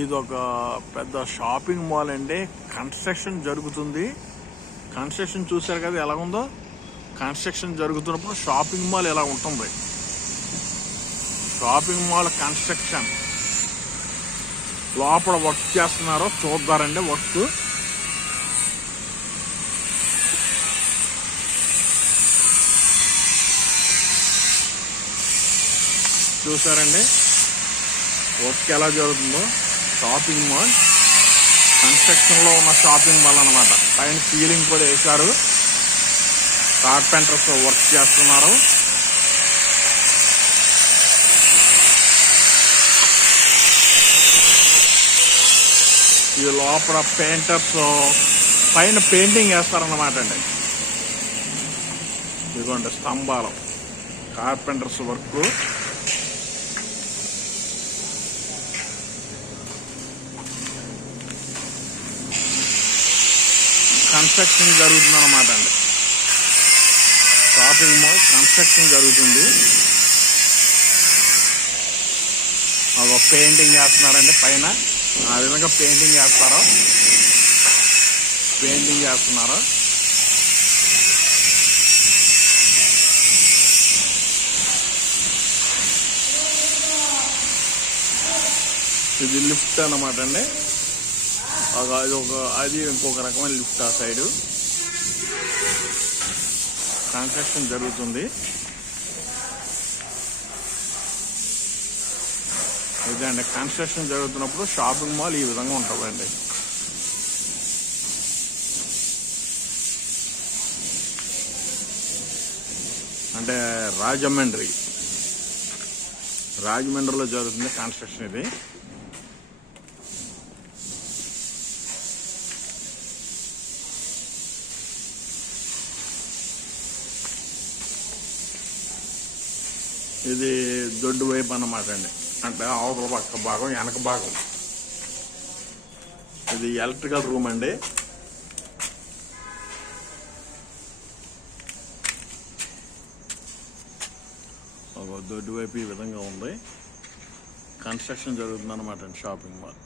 ఇది ఒక పెద్ద షాపింగ్ మాల్ అండి. కన్స్ట్రక్షన్ జరుగుతుంది. కన్స్ట్రక్షన్ చూశారు కదా ఎలా ఉందో. కన్స్ట్రక్షన్ జరుగుతున్నప్పుడు షాపింగ్ మాల్ ఎలా ఉంటుంది. షాపింగ్ మాల్ కన్స్ట్రక్షన్ లోపల వర్క్ చేస్తున్నారో చూద్దారండి. వర్క్ చూసారండి, వర్క్ ఎలా జరుగుతుందో. షాపింగ్ మాల్ కన్స్ట్రక్షన్ లో ఉన్న షాపింగ్ మాల్ అన్నమాట. పైన సీలింగ్ కూడా వేశారు. కార్పెంటర్స్ వర్క్ చేస్తున్నారు. ఈ లోపల పెయింటర్స్ పైన పెయింటింగ్ వేస్తారన్నమాట అండి. ఇదిగోండి స్తంభాలు, కార్పెంటర్స్ వర్క్. కన్స్ట్రక్షన్ జరుగుతుంది అన్నమాట అండి. షాపింగ్ మాల్ కన్స్ట్రక్షన్ జరుగుతుంది. ఒక పెయింటింగ్ వేస్తున్నారండి పైన. ఆ విధంగా పెయింటింగ్ వేస్తున్నారు. ఇది లిఫ్ట్ అన్నమాట అండి. అది ఇంకొక రకమైన లిఫ్ట్. ఆ సైడు కన్స్ట్రక్షన్ జరుగుతుంది. ఇదండి కన్స్ట్రక్షన్ జరుగుతున్నప్పుడు షాపింగ్ మాల్ ఈ విధంగా ఉంటుందండి. అంటే రాజమండ్రిలో జరుగుతుంది కన్స్ట్రక్షన్. ఇది ఇది దొడ్డు వైపు అన్నమాట అండి. అంటే అవతల పక్క భాగం, వెనక భాగం. ఇది ఎలక్ట్రికల్ రూమ్ అండి. ఒక దొడ్డు వైపు ఈ విధంగా ఉంది. కన్స్ట్రక్షన్ జరుగుతుంది అన్నమాట అండి షాపింగ్ మాల్.